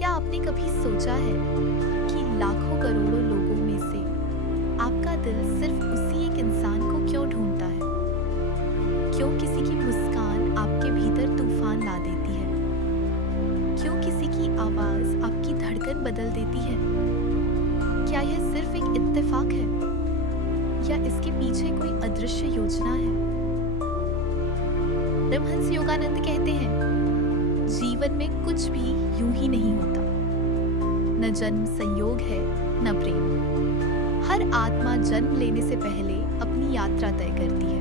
क्या आपने कभी सोचा है कि लाखों करोड़ों लोगों में से आपका दिल सिर्फ उसी एक इंसान को क्यों ढूंढता है? क्यों किसी की मुस्कान आपके भीतर तूफान ला देती है? क्यों किसी की आवाज आपकी धड़कन बदल देती है? क्या यह सिर्फ एक इत्तेफाक है या इसके पीछे कोई अदृश्य योजना है? परमहंस योगानंद कहते हैं, जीवन में कुछ भी यूं ही नहीं होता। न जन्म संयोग है, न प्रेम। हर आत्मा जन्म लेने से पहले अपनी यात्रा तय करती है।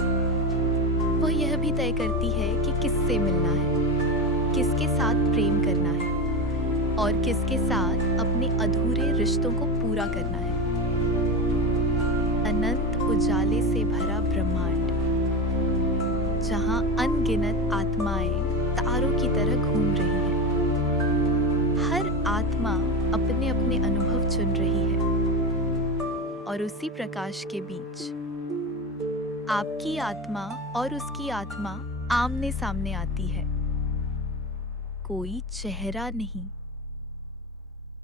वह यह भी तय करती है कि किससे मिलना है, किसके साथ प्रेम करना है और किसके साथ अपने अधूरे रिश्तों को पूरा करना है। अनंत उजाले से भरा ब्रह्मांड, जहां अनगिनत आत्माएं तारों की तरह घूम रही हैं। हर आत्मा अपने अपने अनुभव चुन रही है और उसी प्रकाश के बीच आपकी आत्मा और उसकी आत्मा आमने सामने आती है। कोई चेहरा नहीं,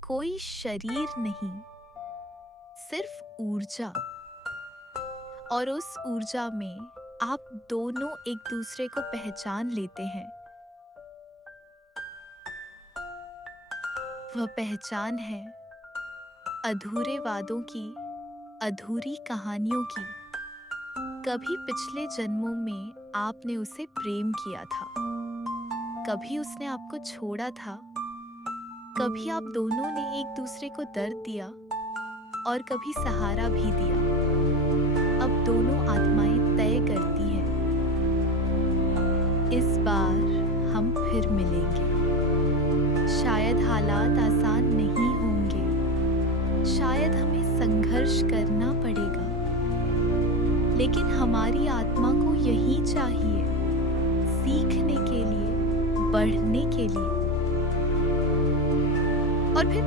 कोई शरीर नहीं, सिर्फ ऊर्जा। और उस ऊर्जा में आप दोनों एक दूसरे को पहचान लेते हैं। वह पहचान है अधूरे वादों की, अधूरी कहानियों की। कभी पिछले जन्मों में आपने उसे प्रेम किया था, कभी उसने आपको छोड़ा था, कभी आप दोनों ने एक दूसरे को दर्द दिया और कभी सहारा भी दिया। अब दोनों आत्माएं तय करती हैं, इस बार हम फिर मिलेंगे। शायद हालात आसान नहीं होंगे, शायद हमें संघर्ष करना पड़ेगा, लेकिन हमारी आत्मा को यही चाहिए, सीखने के लिए, बढ़ने के लिए। और फिर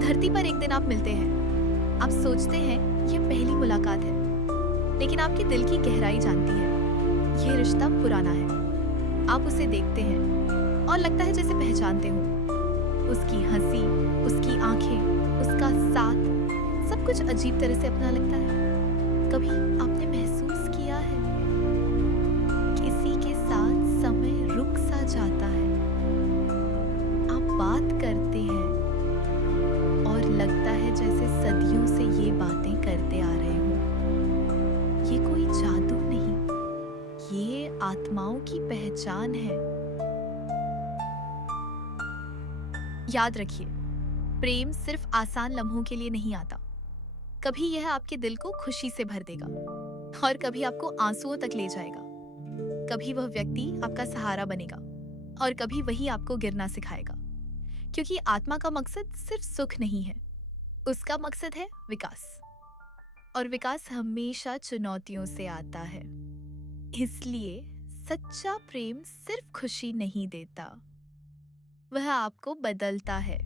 धरती पर एक दिन आप मिलते हैं। आप सोचते हैं यह पहली मुलाकात है, लेकिन आपके दिल की गहराई जानती है यह रिश्ता पुराना है। आप उसे देखते हैं और लगता है जैसे पहचानते हो। उसकी हंसी, उसकी आंखें, उसका साथ, सब कुछ अजीब तरह से अपना लगता है। कभी आपने महसूस किया है किसी के साथ समय रुक सा जाता है। आप बात करते हैं और लगता है जैसे सदियों से ये बातें करते आ रहे हो। ये कोई जादू नहीं, ये आत्माओं की पहचान है। याद रखिए, प्रेम सिर्फ आसान लम्हों के लिए नहीं आता। कभी यह आपके दिल को खुशी से भर देगा और कभी आपको आंसुओं तक ले जाएगा। कभी वह व्यक्ति आपका सहारा बनेगा और कभी वही आपको गिरना सिखाएगा। क्योंकि आत्मा का मकसद सिर्फ सुख नहीं है, उसका मकसद है विकास। और विकास हमेशा चुनौतियों से आता है। इसलिए सच्चा प्रेम सिर्फ खुशी नहीं देता, वह आपको बदलता है,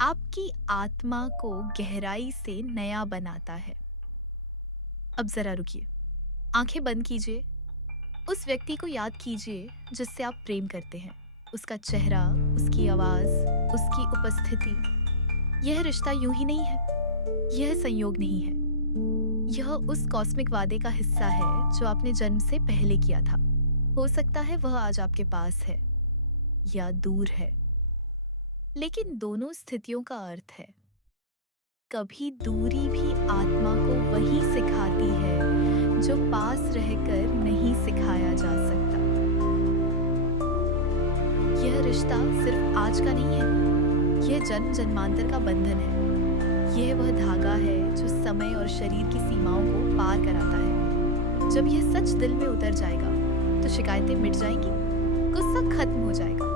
आपकी आत्मा को गहराई से नया बनाता है। अब जरा रुकिए, आंखें बंद कीजिए। उस व्यक्ति को याद कीजिए जिससे आप प्रेम करते हैं। उसका चेहरा, उसकी आवाज, उसकी उपस्थिति। यह रिश्ता यूं ही नहीं है, यह संयोग नहीं है। यह उस कॉस्मिक वादे का हिस्सा है जो आपने जन्म से पहले किया था। हो सकता है वह आज आपके पास है या दूर है, लेकिन दोनों स्थितियों का अर्थ है। कभी दूरी भी आत्मा को वही सिखाती है जो पास रहकर नहीं सिखाया जा सकता। यह रिश्ता सिर्फ आज का नहीं है, यह जन्म जन्मांतर का बंधन है। यह वह धागा है जो समय और शरीर की सीमाओं को पार कराता है। जब यह सच दिल में उतर जाएगा तो शिकायतें मिट जाएंगी, गुस्सा खत्म हो जाएगा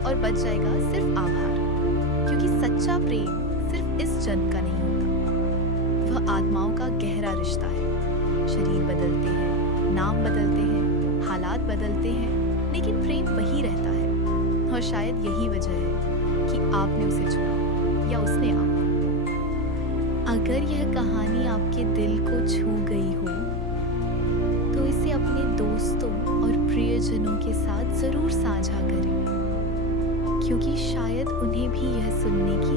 और बच जाएगा सिर्फ आभार। क्योंकि सच्चा प्रेम सिर्फ इस जन्म का नहीं होता, वह आत्माओं का गहरा रिश्ता है। शरीर बदलते हैं, नाम बदलते हैं, हालात बदलते हैं, लेकिन प्रेम वही रहता है। और शायद यही वजह है कि आपने उसे चुना या उसने आपको। अगर यह कहानी आपके दिल को छू गई हो तो इसे अपने दोस्तों और प्रियजनों के साथ जरूर साझा करें, क्योंकि शायद उन्हें भी यह सुनने की।